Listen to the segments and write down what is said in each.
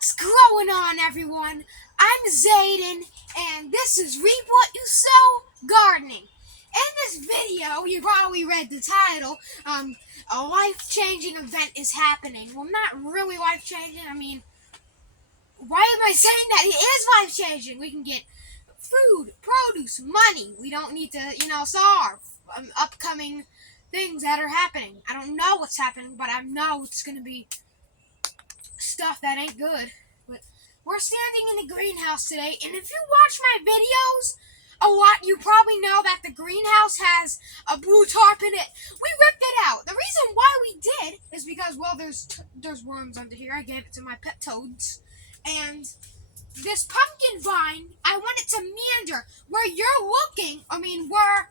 What's going on, everyone? I'm Zayden, and this is Reap What You Sow Gardening. In this video, you probably read the title, a life-changing event is happening. Well, not really life-changing. I mean, why am I saying that? It is life-changing. We can get food, produce, money. We don't need to, starve. Upcoming things that are happening. I don't know what's happening, but I know it's going to be stuff that ain't good. But we're standing in the greenhouse today, and if you watch my videos a lot, you probably know that the greenhouse has a blue tarp in it. We ripped it out. The reason why we did is because, well, there's worms under here. I gave it to my pet toads. And this pumpkin vine, I want it to meander where you're looking. I mean, where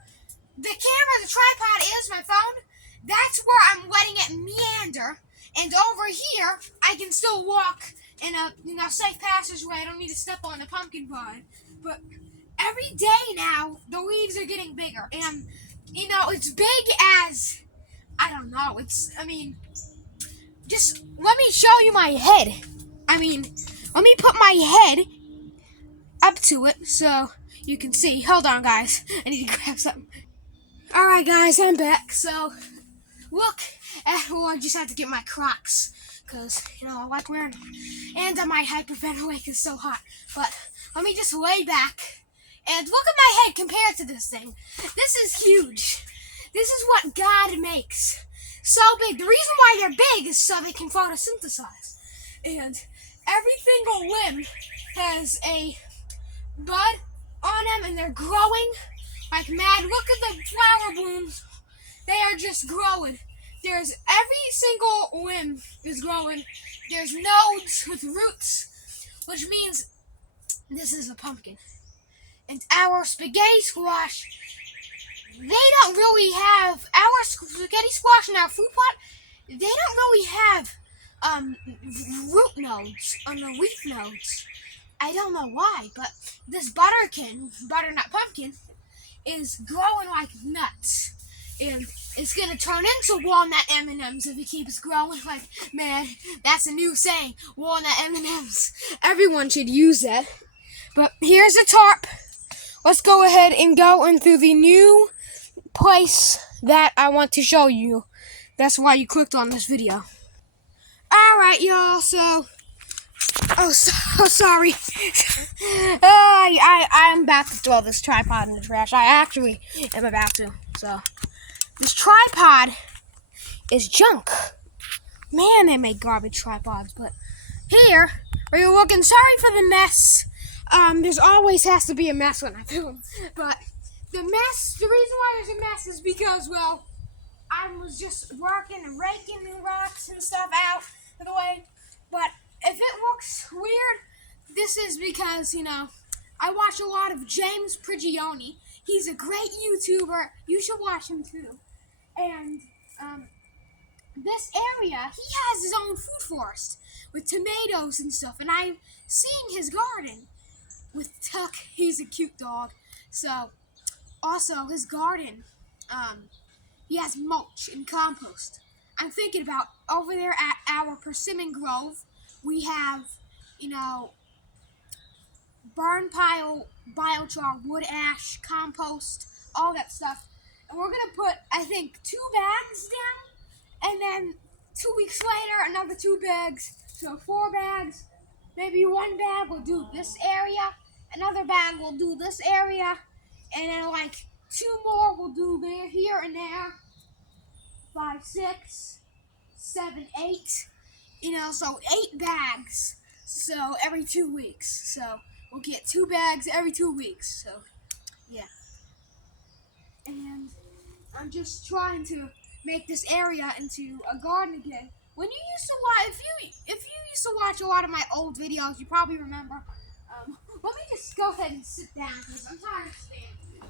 the camera, the tripod is, my phone, that's where I'm letting it meander. And over here, I can still walk in a safe passageway. I don't need to step on the pumpkin vine. But every day now, the leaves are getting bigger. And, it's big as, I don't know, just let me show you my head. Let me put my head up to it so you can see. Hold on, guys. I need to grab something. Alright, guys, I'm back. So, look. I just had to get my Crocs, because, I like wearing them. And I might hyperventilate because it's so hot. But let me just lay back and look at my head compared to this thing. This is huge. This is what God makes. So big. The reason why they're big is so they can photosynthesize. And every single limb has a bud on them, and they're growing like mad. Look at the flower blooms. They are just growing. There's every single limb is growing. There's nodes with roots, which means this is a pumpkin. And our spaghetti squash, they don't really have, our spaghetti squash in our fruit pot, they don't really have root nodes, the leaf nodes. I don't know why, but this butternut pumpkin, is growing like nuts. And it's going to turn into walnut M&Ms if it keeps growing. Like, man, that's a new saying, walnut M&Ms. Everyone should use that. But here's a tarp. Let's go ahead and go into the new place that I want to show you. That's why you clicked on this video. Alright, y'all, so... Oh, sorry. I'm about to throw this tripod in the trash. I actually am about to, so... This tripod is junk. Man, they make garbage tripods. But here, where you're looking, sorry for the mess. There's always has to be a mess when I film. But the reason why there's a mess is because, well, I was just working and raking the rocks and stuff out of the way. But if it looks weird, this is because, I watch a lot of James Prigioni. He's a great YouTuber. You should watch him too. And this area, he has his own food forest with tomatoes and stuff. And I've seen his garden with Tuck. He's a cute dog. So, also his garden, he has mulch and compost. I'm thinking about over there at our Persimmon Grove, we have, barn pile, biochar, wood ash, compost, all that stuff. And we're going to put, I think, 2 bags down, and then 2 weeks later, another 2 bags. So 4 bags. Maybe 1 bag will do this area, another bag will do this area, and then like 2 more will do there, here and there. 5, 6, 7, 8. So 8 bags. So every 2 weeks. So we'll get 2 bags every 2 weeks. So, yeah. And I'm just trying to make this area into a garden again. When you used to watch, if you used to watch a lot of my old videos, you probably remember. Let me just go ahead and sit down because I'm tired of standing,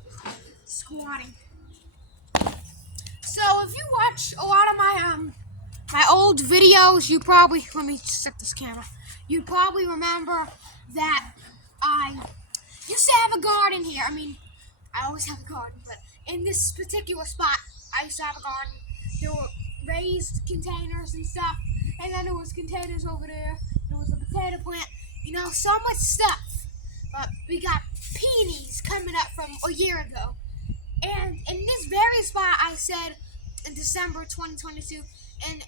squatting. So if you watch a lot of my old videos, you probably, let me set this camera. You probably remember that I used to have a garden here. I always have a garden, but in this particular spot, I used to have a garden. There were raised containers and stuff, and then there was containers over there. There was a potato plant. so much stuff. But we got peonies coming up from a year ago. And in this very spot, I said in December 2022, in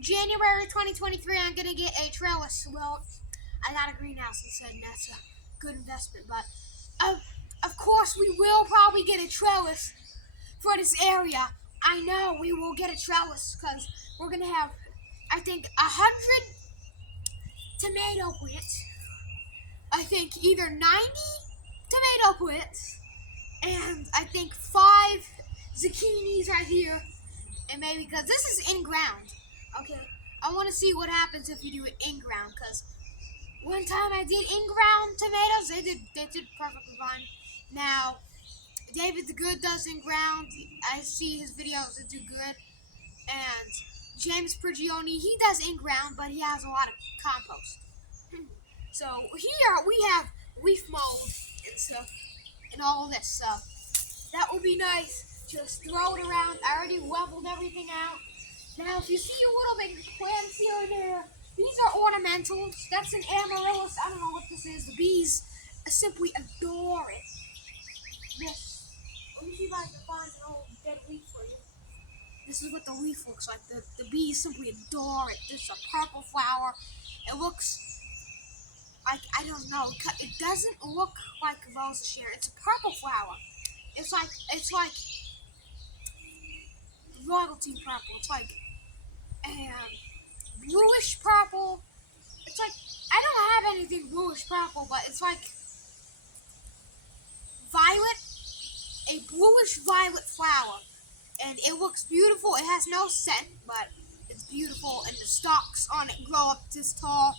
January 2023, I'm going to get a trellis. Well, I got a greenhouse instead, and that's a good investment. But of course, we will probably get a trellis for this area. I know we will get a trellis because we're going to have, I think, 100 tomato plants. I think either 90 tomato plants and I think 5 zucchinis right here, and maybe because this is in ground. Okay, I want to see what happens if you do it in ground, because one time I did in ground tomatoes, they did perfectly fine. Now David the Good does in ground. I see his videos that do good, and James Prigioni, he does in ground, but he has a lot of compost. So here we have leaf mold and stuff and all this, so that would be nice. Just throw it around. I already leveled everything out. Now if you see a little bit plants here and there, these are ornamentals. That's an amaryllis. I don't know what this is. The bees simply adore it. This. Let me see if I can find an old dead leaf for you. This is what the leaf looks like. The bees simply adore it. This is a purple flower. It looks like, I don't know, it doesn't look like rose share. It's a purple flower. It's like royalty purple. It's like bluish purple. It's like, I don't have anything bluish purple, but it's like violet, a bluish violet flower. And it looks beautiful. It has no scent, but it's beautiful. And the stalks on it grow up this tall.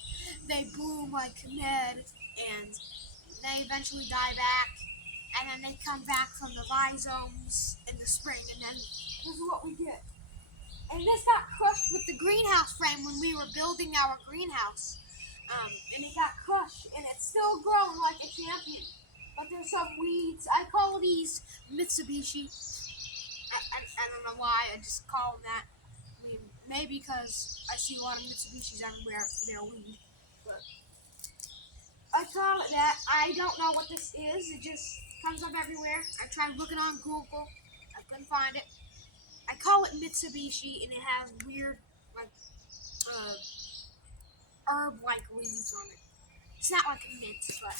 They bloom like mad, and they eventually die back. And then they come back from the rhizomes in the spring, and then this is what we get. And this got crushed with the greenhouse frame when we were building our greenhouse. And it got crushed, and it's still growing like a champion. But there's some weeds. I call these Mitsubishi. I don't know why, I just call them that. I mean, maybe because I see a lot of Mitsubishis everywhere, they're weed. But I call it that. I don't know what this is. It just comes up everywhere. I tried looking on Google. I couldn't find it. I call it Mitsubishi, and it has weird, like, herb-like leaves on it. It's not like a mint, but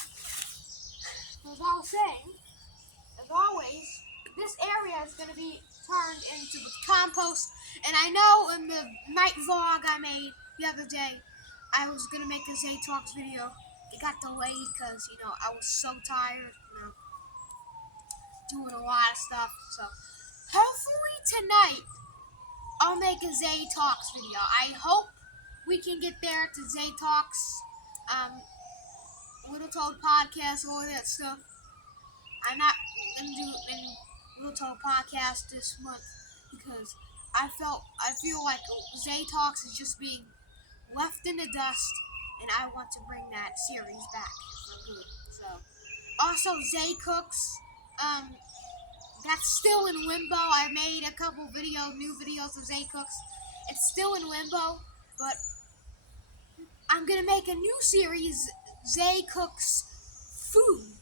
as I was saying, as always, this area is going to be turned into compost. And I know in the night vlog I made the other day, I was going to make a Zay Talks video. It got delayed because, I was so tired, doing a lot of stuff. So hopefully tonight I'll make a Zay Talks video. I hope we can get there to Zay Talks, Little Toad Podcast, all that stuff. I'm not going to do any Little Toad Podcast this month because I feel like Zay Talks is just being left in the dust, and I want to bring that series back for good. So, also Zay Cooks, that's still in limbo. I made a couple new videos of Zay Cooks. It's still in limbo, but I'm gonna make a new series, Zay Cooks Food,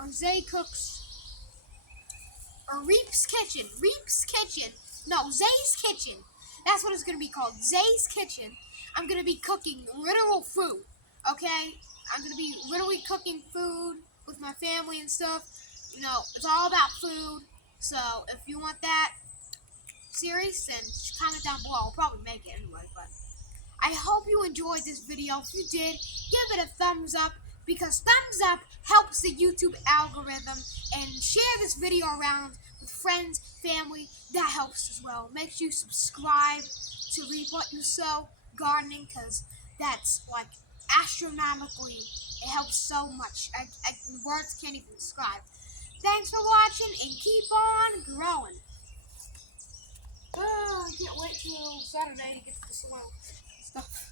or Zay Cooks, or Reap's Kitchen. No, Zay's Kitchen. That's what it's going to be called. Zay's Kitchen. I'm going to be cooking literal food. Okay? I'm going to be literally cooking food with my family and stuff. It's all about food. So, if you want that series, then just comment down below. I'll probably make it anyway. But I hope you enjoyed this video. If you did, give it a thumbs up, because thumbs up helps the YouTube algorithm, and share this video around with friends, family. That helps as well. Make sure you subscribe to Reap What You Sow Gardening, because that's like astronomically, it helps so much. Words can't even describe. Thanks for watching, and keep on growing. Oh, I can't wait till Saturday to get to the soil stuff.